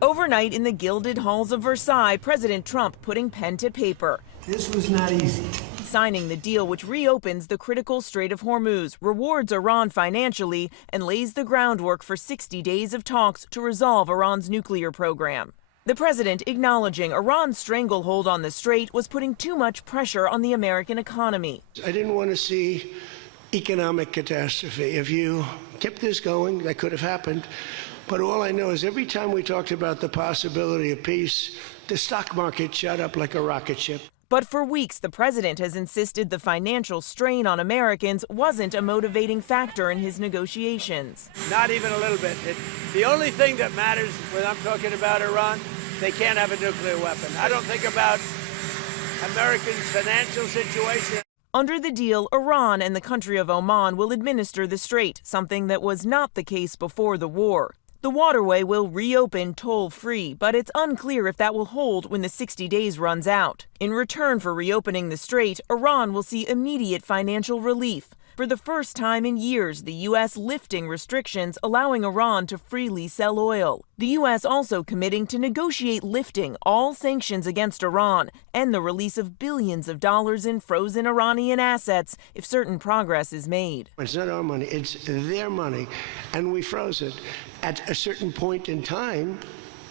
Overnight in the gilded halls of Versailles, President Trump putting pen to paper. This was not easy. Signing the deal which reopens the critical Strait of Hormuz, rewards Iran financially, and lays the groundwork for 60 days of talks to resolve Iran's nuclear program. The president acknowledging Iran's stranglehold on the strait was putting too much pressure on the American economy. I didn't want to see economic catastrophe. If you kept this going, that could have happened. But all I know is every time we talked about the possibility of peace, the stock market shot up like a rocket ship. But for weeks, the president has insisted the financial strain on Americans wasn't a motivating factor in his negotiations. Not even a little bit. The only thing that matters when I'm talking about Iran, they can't have a nuclear weapon. I don't think about Americans' financial situation. Under the deal, Iran and the country of Oman will administer the strait, something that was not the case before the war. The waterway will reopen toll-free, but it's unclear if that will hold when the 60 days runs out. In return for reopening the strait, Iran will see immediate financial relief. For the first time in years, the U.S. lifting restrictions allowing Iran to freely sell oil. The U.S. also committing to negotiate lifting all sanctions against Iran and the release of billions of dollars in frozen Iranian assets if certain progress is made. It's not our money, it's their money, and we froze it. At a certain point in time,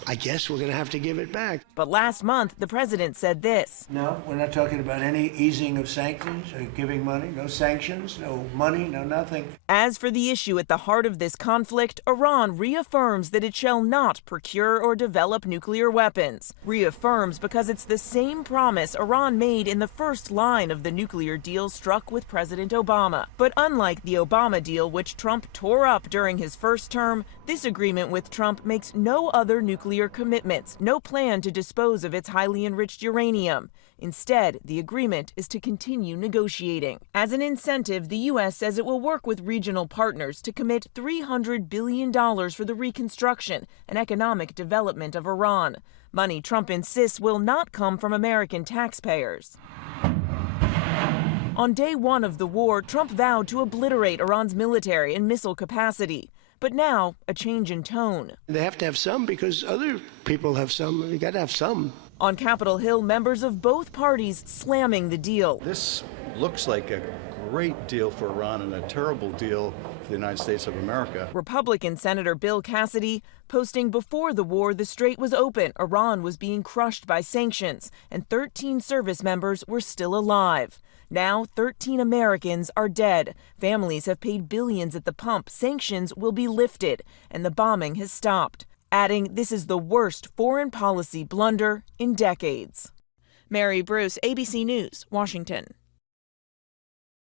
I guess we're going to have to give it back. But last month, the president said this. No, we're not talking about any easing of sanctions or giving money. No sanctions, no money, no nothing. As for the issue at the heart of this conflict, Iran reaffirms that it shall not procure or develop nuclear weapons. Reaffirms because it's the same promise Iran made in the first line of the nuclear deal struck with President Obama. But unlike the Obama deal, which Trump tore up during his first term, this agreement with Trump makes no other nuclear commitments, no plan to dispose of its highly enriched uranium. Instead, the agreement is to continue negotiating. As an incentive, the U.S. says it will work with regional partners to commit $300 billion for the reconstruction and economic development of Iran. Money Trump insists will not come from American taxpayers. On day one of the war, Trump vowed to obliterate Iran's military and missile capacity. But now, a change in tone. They have to have some because other people have some. You got to have some. On Capitol Hill, members of both parties slamming the deal. This looks like a great deal for Iran and a terrible deal for the United States of America. Republican Senator Bill Cassidy posting before the war the strait was open, Iran was being crushed by sanctions, and 13 service members were still alive. Now, 13 Americans are dead. Families have paid billions at the pump. Sanctions will be lifted, and the bombing has stopped. Adding, this is the worst foreign policy blunder in decades. Mary Bruce, ABC News, Washington.